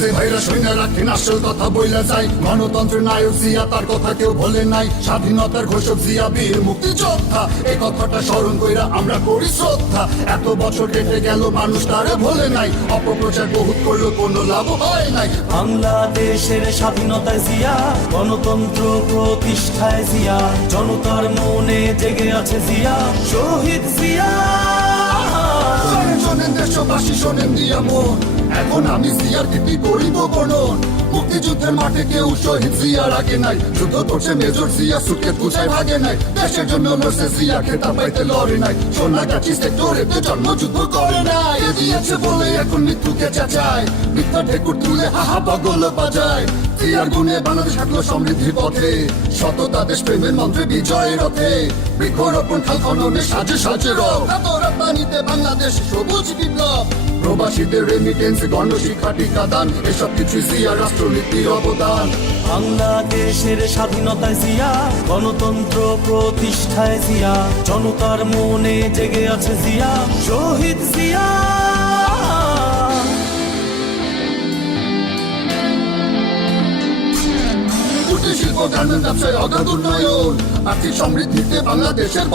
যে ভাইরা সৈন্য রাখেন আসল কথা বইলা যায়, গণতন্ত্রের নায়ক জিয়া তার কথা কেউ বলে নাই, স্বাধীনতার ঘোষক জিয়া বীর মুক্তিযোদ্ধা, এই কথাটা স্মরণ কইরা আমরা করি শ্রদ্ধা। এত বছর কেটে গেল মানুষ তারে ভোলে নাই, অপপ্রচার বহুত করলো কোনো লাভ হয় নাই। বাংলাদেশের স্বাধীনতায় জিয়া, গণতন্ত্র প্রতিষ্ঠায় জিয়া, জনতার মনে জেগে আছে জিয়া, শহীদ জিয়া। শোনেন দেশবাসী, শোনেন দিয়া মন, এখন আমি জিয়ার কীর্তি করিব বর্ণন। মুক্তিযুদ্ধের মাঠে কেউ শহীদ জিয়ার আগে নাই, যুদ্ধ করছে মেজর জিয়া, সুটকেস গুছায় ভাগে নাই, দেশের জন্য লড়ছে জিয়া, খেতা পাইতে লড়ে নাই, সোনাগাছি সেক্টরেতে জন্মযুদ্ধ করে নাই। এ দিয়েছে বলে এখন মৃত্যুকে চাচায়, মিথ্যা ঢেকুর তুলে হাহা বগল বাজায়। জিয়ার গুণে বাংলাদেশ হাঁটলো সমৃদ্ধির পথে, সততা দেশ প্রেমের মন্ত্রে বিজয়ের রথে, বৃক্ষরোপণ খাল খননে সাজে সাজে রব, পানিতে বাংলাদেশ সবুজ বিপ্লব, প্রবাসীদের রেমিটেন্স, গণশিক্ষা, টিকাদান, এসব কিছু জিয়া রাষ্ট্রনীতির অবদান। বাংলাদেশের স্বাধীনতায় জিয়া, গণতন্ত্র প্রতিষ্ঠায় জিয়া, জনতার মনে জেগে আছে জিয়া, শহীদ জিয়া। কুটির শিল্প, গার্মেন্ট ব্যবসায় অগাধ উন্নয়ন, আর্থিক সমৃদ্ধিতে বাংলাদেশের